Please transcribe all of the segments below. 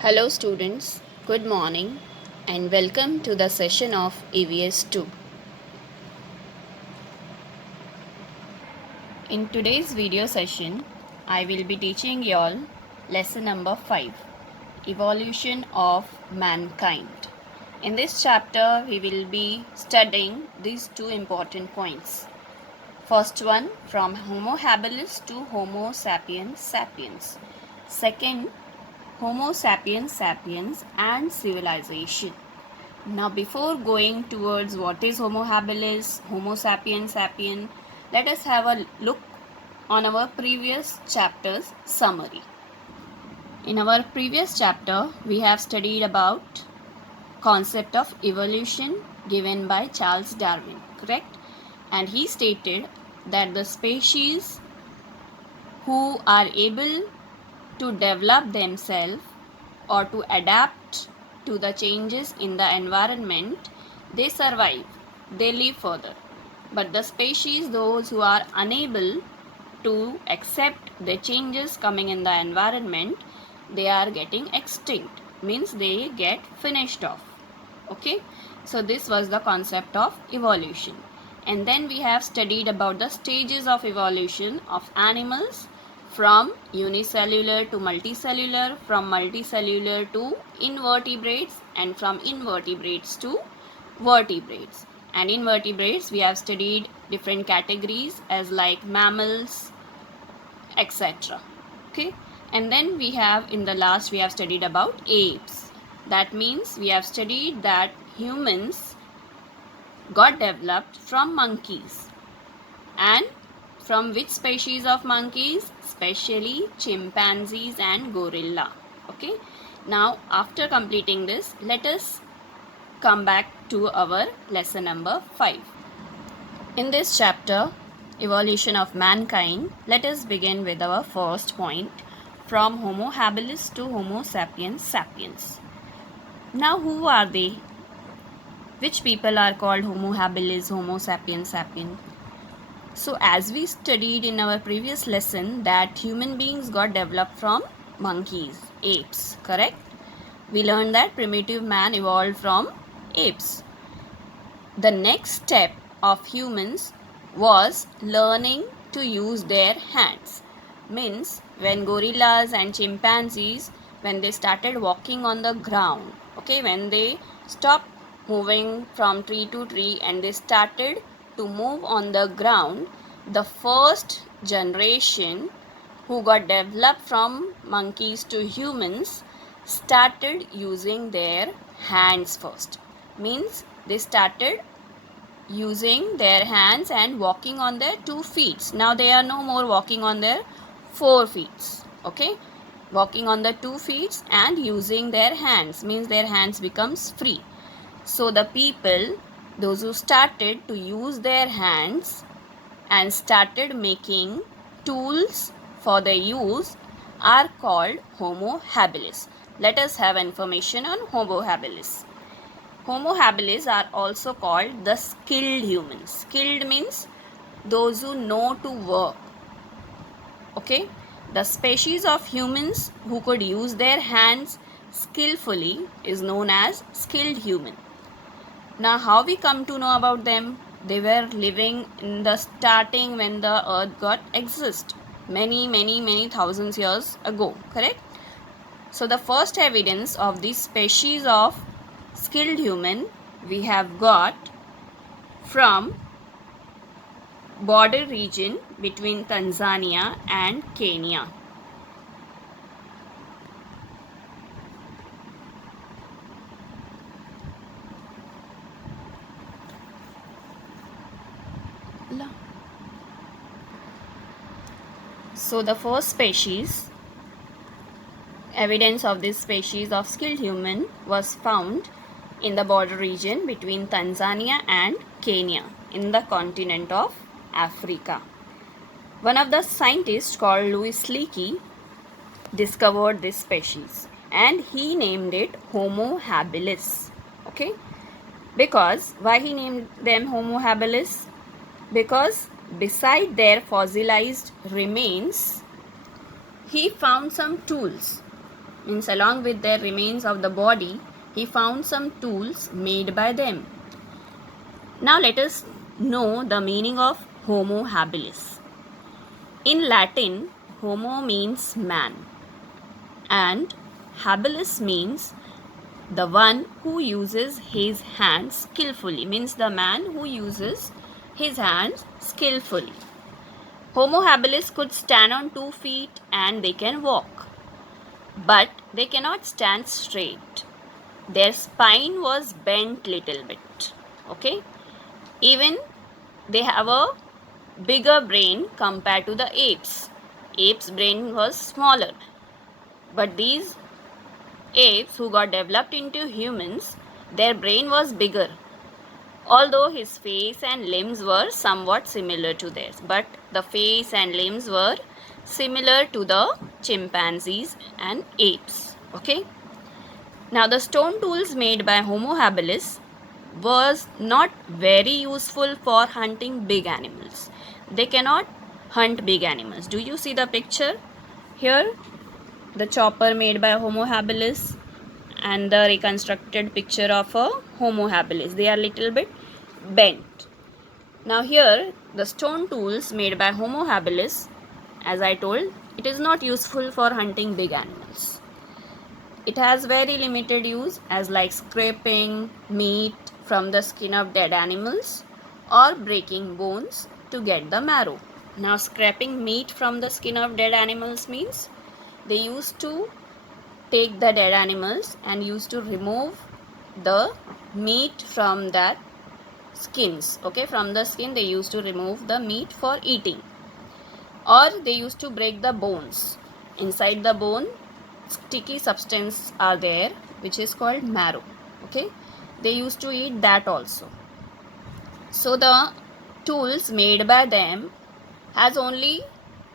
Hello students, good morning and welcome to the session of EVS 2. In today's video session, I will be teaching y'all lesson number 5, Evolution of Mankind. In this chapter, we will be studying these two important points. First one, from Homo habilis to Homo sapiens sapiens. Second, Homo sapiens sapiens and civilization. Now, before going towards what is Homo habilis, Homo sapiens sapien, let us have a look on our previous chapter's summary. In our previous chapter, we have studied about concept of evolution given by Charles Darwin, correct? And he stated that the species who are able to develop themselves or to adapt to the changes in the environment, they survive, they live further. But the species, those who are unable to accept the changes coming in the environment, they are getting extinct, means they get finished off. Okay, so this was the concept of evolution. And then we have studied about the stages of evolution of animals, from unicellular to multicellular, from multicellular to invertebrates, and from invertebrates to vertebrates. And in vertebrates, we have studied different categories as like mammals, etc. Okay, and then we have, in the last, we have studied about apes. That means we have studied that humans got developed from monkeys. And from which species of monkeys? Especially chimpanzees and gorilla. Okay, now after completing this, let us come back to our lesson number 5. In this chapter, Evolution of Mankind, let us begin with our first point, from Homo habilis to Homo sapiens sapiens. Now, who are they? Which people are called Homo habilis, Homo sapiens sapien? So, as we studied in our previous lesson, that human beings got developed from monkeys, apes, correct? We learned that primitive man evolved from apes. The next step of humans was learning to use their hands. Means when gorillas and chimpanzees, when they started walking on the ground, okay, when they stopped moving from tree to tree and they started to move on the ground, the first generation who got developed from monkeys to humans started using their hands first. Means they started using their hands and walking on their 2 feet. Now they are no more walking on their 4 feet. Okay, walking on the 2 feet and using their hands, means their hands becomes free. So the people, those who started to use their hands and started making tools for their use, are called Homo habilis. Let us have information on Homo habilis. Homo habilis are also called the skilled humans. Skilled means those who know to work. Okay, the species of humans who could use their hands skillfully is known as skilled human. Now, how we come to know about them? They were living in the starting when the earth got exist, many thousands years ago, correct? So the first evidence of this species of skilled human we have got from border region between Tanzania and Kenya. So the first species, evidence of this species of skilled human was found in the border region between Tanzania and Kenya in the continent of Africa. One of the scientists called Louis Leakey discovered this species and he named it Homo habilis. Okay, because why he named them Homo habilis? Because beside their fossilized remains, he found some tools. means along with their remains of the body, he found some tools made by them. Now let us know the meaning of Homo habilis. In Latin, Homo means man and habilis means the one who uses his hands skillfully, means the man who uses his hands skillfully. Homo habilis could stand on 2 feet and they can walk, but they cannot stand straight. Their spine was bent little bit. Okay, even they have a bigger brain compared to the apes. Apes' brain was smaller, but these apes who got developed into humans, their brain was bigger, although his face and limbs were somewhat similar to theirs, but the face and limbs were similar to the chimpanzees and apes. Okay, now the stone tools made by Homo habilis was not very useful for hunting big animals. They cannot hunt big animals. Do you see the picture here? The chopper made by Homo habilis and the reconstructed picture of a Homo habilis. They are little bit bent. Now here the stone tools made by Homo habilis, as I told, it is not useful for hunting big animals. It has very limited use as like scraping meat from the skin of dead animals or breaking bones to get the marrow. Now scraping meat from the skin of dead animals means they used to take the dead animals and used to remove the meat from that skins. Okay, from the skin they used to remove the meat for eating, or they used to break the bones. Inside the bone sticky substance are there which is called marrow. Okay, they used to eat that also. So the tools made by them has only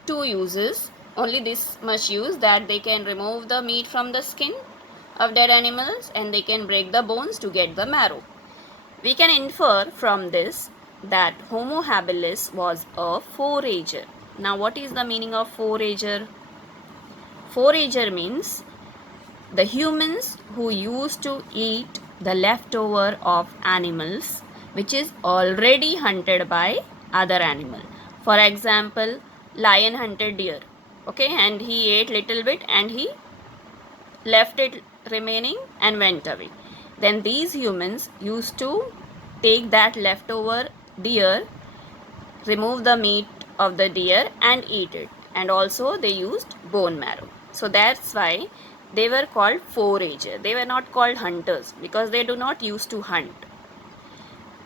2 uses, only this much use, that they can remove the meat from the skin of dead animals and they can break the bones to get the marrow. We can infer from this that Homo habilis was a forager. Now what is the meaning of forager? Forager means the humans who used to eat the leftover of animals which is already hunted by other animal. For example, lion hunted deer, okay, and he ate little bit and he left it remaining and went away. Then these humans used to take that leftover deer, remove the meat of the deer and eat it, and also they used bone marrow. So that's why they were called forager. They were not called hunters because they do not used to hunt.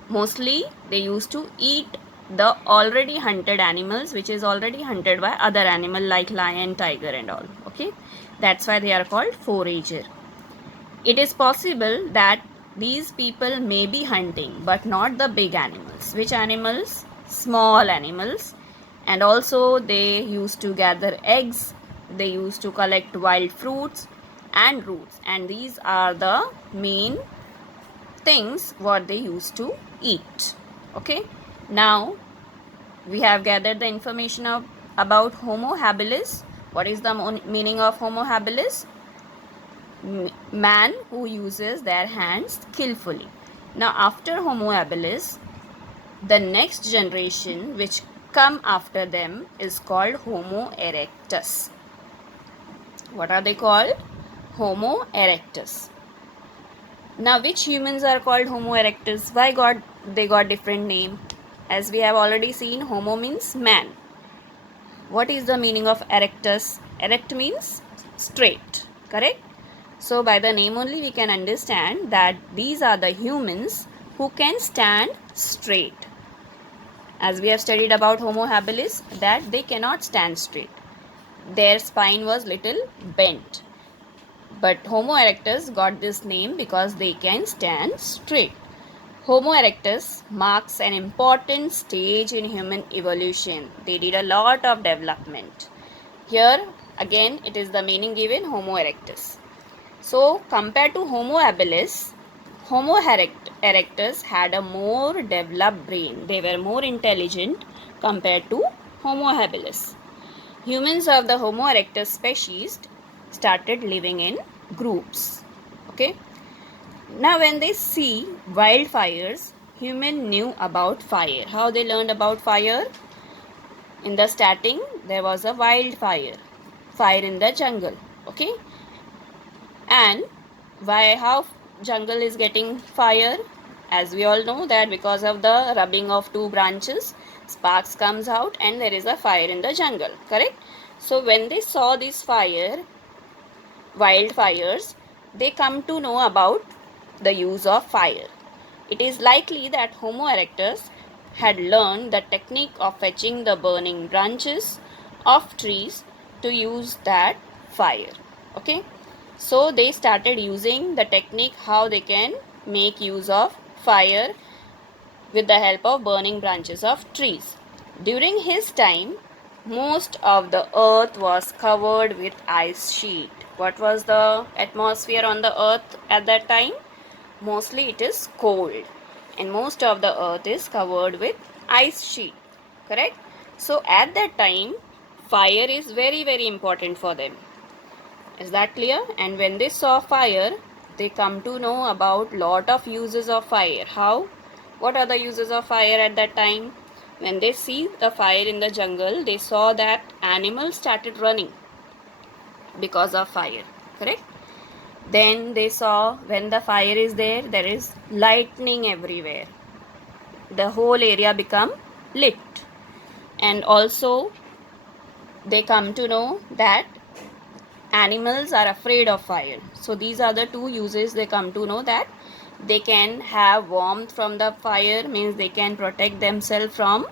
Mostly they used to eat the already hunted animals which is already hunted by other animal like lion, tiger and all. Okay, that's why they are called forager. It is possible that these people may be hunting but not the big animals. Which animals? Small animals. And also they used to gather eggs, they used to collect wild fruits and roots, and these are the main things what they used to eat. Okay, now we have gathered the information about Homo habilis. What is the meaning of Homo habilis? Man who uses their hands skillfully. Now after Homo habilis, the next generation which come after them is called Homo erectus. What are they called? Homo erectus. Now which humans are called Homo erectus? Why they got different name? As we have already seen, Homo means man. What is the meaning of erectus? Erect means straight, correct? So by the name only we can understand that these are the humans who can stand straight. As we have studied about Homo habilis, that they cannot stand straight. Their spine was little bent. But Homo erectus got this name because they can stand straight. Homo erectus marks an important stage in human evolution. They did a lot of development. Here again it is the meaning given, Homo erectus. So compared to Homo habilis, Homo erectus had a more developed brain. They were more intelligent compared to Homo habilis. Humans of the Homo erectus species started living in groups. Okay. Now when they see wildfires, human knew about fire. How they learned about fire? In the starting, there was a wildfire, fire in the jungle. Okay. And how jungle is getting fire? As we all know that because of the rubbing of two branches, sparks comes out and there is a fire in the jungle. Correct? So when they saw this fire, wildfires, they come to know about the use of fire. It is likely that Homo erectus had learned the technique of fetching the burning branches of trees to use that fire. Okay. So they started using the technique how they can make use of fire with the help of burning branches of trees. During his time, most of the earth was covered with ice sheet. What was the atmosphere on the earth at that time? Mostly it is cold and most of the earth is covered with ice sheet. Correct? So at that time, fire is very important for them. Is that clear? And when they saw fire, they come to know about lot of uses of fire. How? What are the uses of fire at that time? When they see the fire in the jungle, they saw that animals started running because of fire. Correct? Then they saw when the fire is there is lightning everywhere. The whole area become lit. And also they come to know that animals are afraid of fire. So these are the two uses they come to know, that they can have warmth from the fire, means they can protect themselves from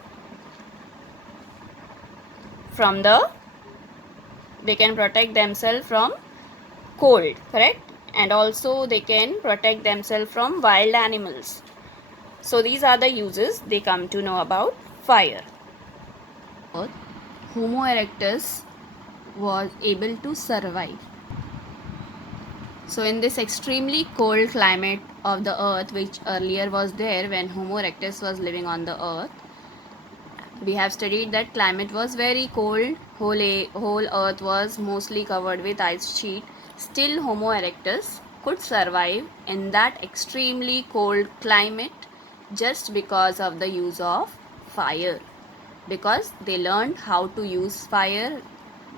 cold, correct? And also they can protect themselves from wild animals. So these are the uses they come to know about fire. Homo erectus was able to survive. So in this extremely cold climate of the earth, which earlier was there when Homo erectus was living on the earth, we have studied that climate was very cold, whole earth was mostly covered with ice sheet. Still Homo erectus could survive in that extremely cold climate just because of the use of fire. Because they learned how to use fire,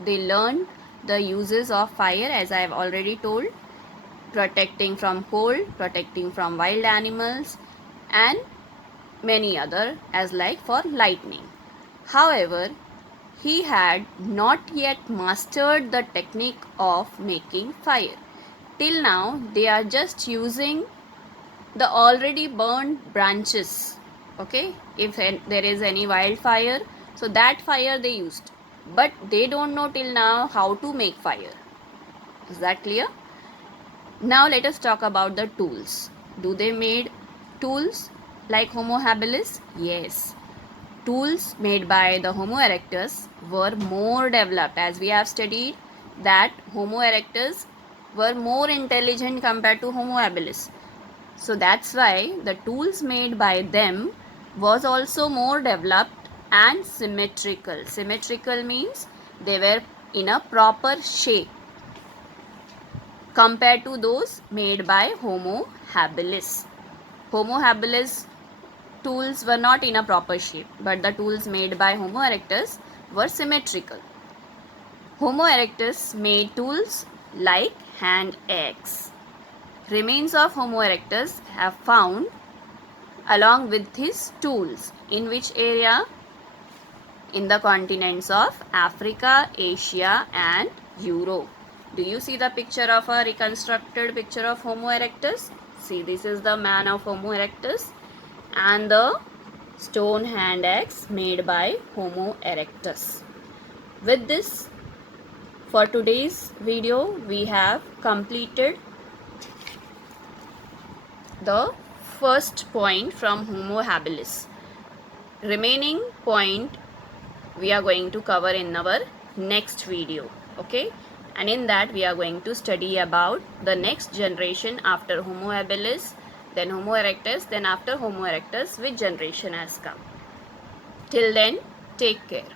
they learned the uses of fire, as I have already told, protecting from cold, protecting from wild animals, and many other, as like for lightning. However, he had not yet mastered the technique of making fire. Till now, they are just using the already burned branches. Okay, if there is any wildfire, so that fire they used, but they don't know till now how to make fire. Is that clear? Now let us talk about the tools. Do they made tools like Homo habilis? Yes. Tools made by the Homo erectus were more developed, as we have studied that Homo erectus were more intelligent compared to Homo habilis. So that's why the tools made by them was also more developed and symmetrical. Symmetrical means they were in a proper shape compared to those made by Homo habilis. Homo habilis tools were not in a proper shape, but the tools made by Homo erectus were symmetrical. Homo erectus made tools like hand axe. Remains of Homo erectus have found along with his tools. In which area? In the continents of Africa, Asia and Europe. Do you see the picture of a reconstructed picture of Homo erectus? See, this is the man of Homo erectus and the stone hand axe made by Homo erectus. With this, for today's video, we have completed the first point from Homo habilis. Remaining point we are going to cover in our next video. Okay, and in that we are going to study about the next generation after Homo habilis, then Homo erectus, then after Homo erectus which generation has come. Till then, take care.